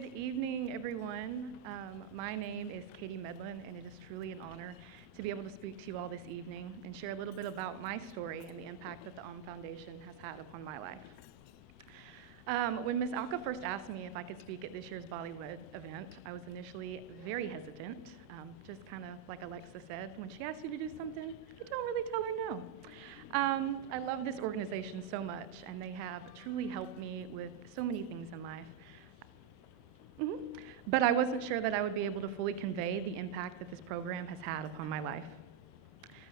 Good evening, everyone. My name is Katie Medlen, and it is truly an honor to be able to speak to you all this evening and share a little bit about my story and the impact that the Foundation has had upon my life. When Ms. Alka first asked me if I could speak at this year's Bollywood event, I was initially very hesitant, just kind of like Alexa said, when she asks you to do something, you don't really tell her no. I love this organization so much, and they have truly helped me with so many things in life. But I wasn't sure that I would be able to fully convey the impact that this program has had upon my life.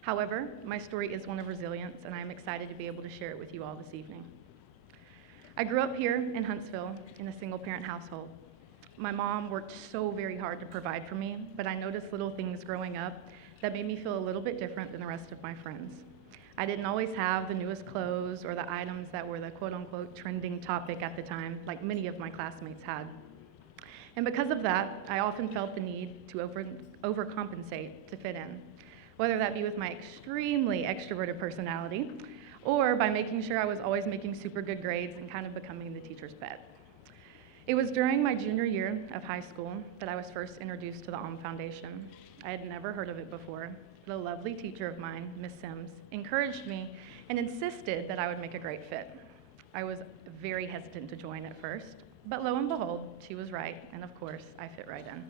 However, my story is one of resilience, and I'm excited to be able to share it with you all this evening. I grew up here in Huntsville in a single-parent household. My mom worked so very hard to provide for me, but I noticed little things growing up that made me feel a little bit different than the rest of my friends. I didn't always have the newest clothes or the items that were the quote-unquote trending topic at the time, like many of my classmates had. And because of that, I often felt the need to overcompensate to fit in, whether that be with my extremely extroverted personality or by making sure I was always making super good grades and kind of becoming the teacher's pet. It was during my junior year of high school that I was first introduced to the Foundation. I had never heard of it before, but a lovely teacher of mine, Miss Sims, encouraged me and insisted that I would make a great fit. I was very hesitant to join at first, but lo and behold, she was right, and of course, I fit right in.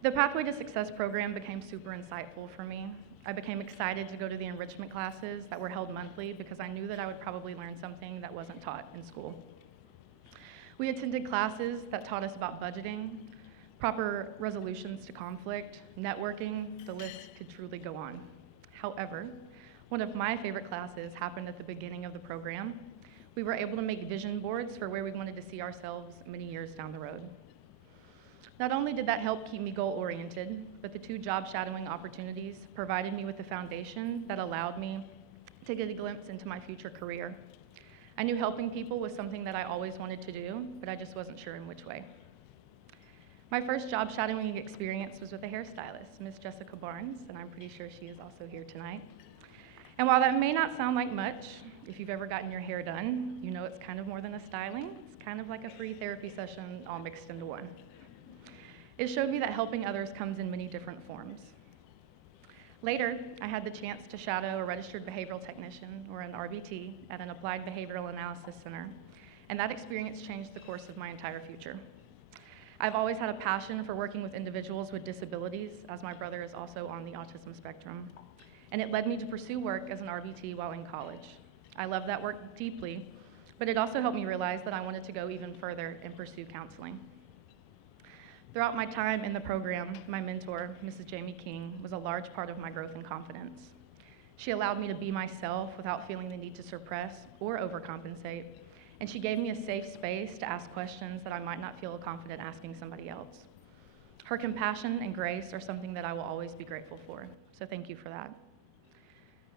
The Pathway to Success program became super insightful for me. I became excited to go to the enrichment classes that were held monthly because I knew that I would probably learn something that wasn't taught in school. We attended classes that taught us about budgeting, proper resolutions to conflict, networking, the list could truly go on. However, one of my favorite classes happened at the beginning of the program. We were able to make vision boards for where we wanted to see ourselves many years down the road. Not only did that help keep me goal-oriented, but the 2 job shadowing opportunities provided me with the foundation that allowed me to get a glimpse into my future career. I knew helping people was something that I always wanted to do, but I just wasn't sure in which way. My first job shadowing experience was with a hairstylist, Miss Jessica Barnes, and I'm pretty sure she is also here tonight. And while that may not sound like much, if you've ever gotten your hair done, you know it's kind of more than a styling. It's kind of like a free therapy session all mixed into one. It showed me that helping others comes in many different forms. Later, I had the chance to shadow a registered behavioral technician, or an RBT, at an applied behavioral analysis center, and that experience changed the course of my entire future. I've always had a passion for working with individuals with disabilities, as my brother is also on the autism spectrum, and it led me to pursue work as an RBT while in college. I love that work deeply, but it also helped me realize that I wanted to go even further and pursue counseling. Throughout my time in the program, my mentor, Mrs. Jamie King, was a large part of my growth and confidence. She allowed me to be myself without feeling the need to suppress or overcompensate, and she gave me a safe space to ask questions that I might not feel confident asking somebody else. Her compassion and grace are something that I will always be grateful for, so thank you for that.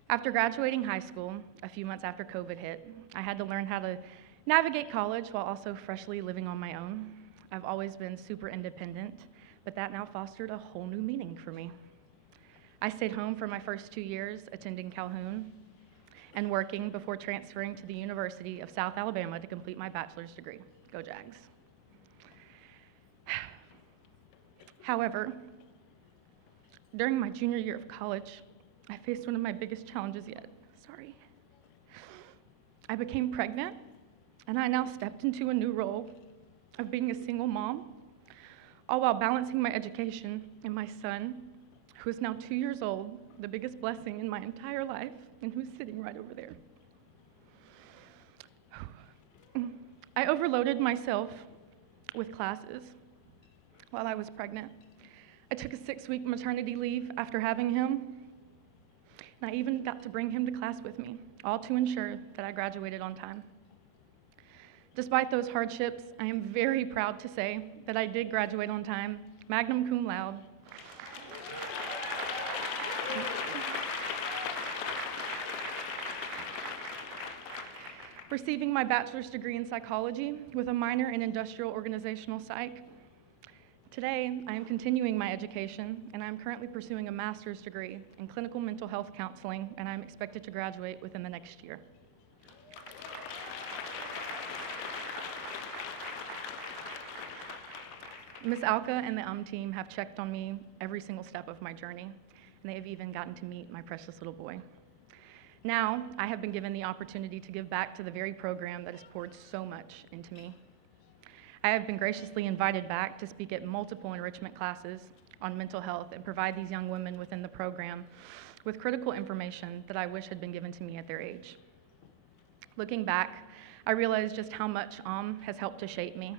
After graduating high school, a few months after COVID hit, I had to learn how to navigate college while also freshly living on my own. I've always been super independent, but that now fostered a whole new meaning for me. I stayed home for my first 2 years, attending Calhoun and working before transferring to the University of South Alabama to complete my bachelor's degree. Go Jags. However, during my junior year of college, I faced one of my biggest challenges yet. I became pregnant, and I now stepped into a new role of being a single mom, all while balancing my education and my son, who is now 2 years old, the biggest blessing in my entire life, and who's sitting right over there. I overloaded myself with classes while I was pregnant. I took a 6-week maternity leave after having him, and I even got to bring him to class with me, all to ensure that I graduated on time. Despite those hardships, I am very proud to say that I did graduate on time, magna cum laude. Receiving my bachelor's degree in psychology with a minor in industrial organizational psych. Today, I am continuing my education, and I'm currently pursuing a master's degree in clinical mental health counseling, and I'm expected to graduate within the next year. Miss Alka and the team have checked on me every single step of my journey, and they have even gotten to meet my precious little boy. Now, I have been given the opportunity to give back to the very program that has poured so much into me. I have been graciously invited back to speak at multiple enrichment classes on mental health and provide these young women within the program with critical information that I wish had been given to me at their age. Looking back, I realized just how much has helped to shape me.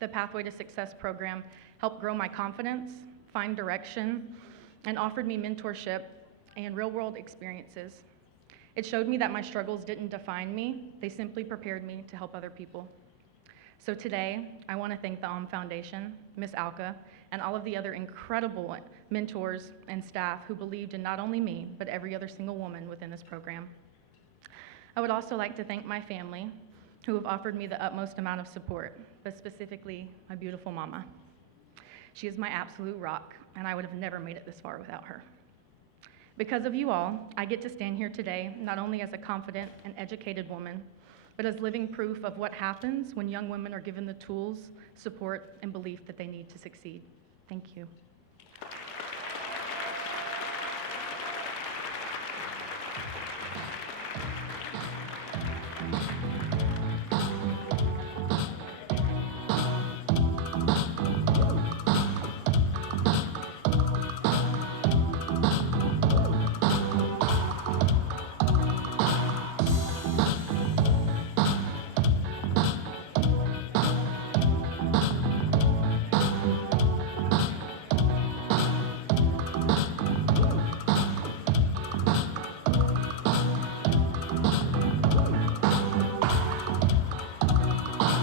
The Pathway to Success program helped grow my confidence, find direction, and offered me mentorship and real-world experiences. It showed me that my struggles didn't define me, they simply prepared me to help other people. So today, I want to thank the Foundation, Miss Alka, and all of the other incredible mentors and staff who believed in not only me, but every other single woman within this program. I would also like to thank my family, who have offered me the utmost amount of support, but specifically my beautiful mama. She is my absolute rock, and I would have never made it this far without her. Because of you all, I get to stand here today not only as a confident and educated woman, but as living proof of what happens when young women are given the tools, support, and belief that they need to succeed. Thank you.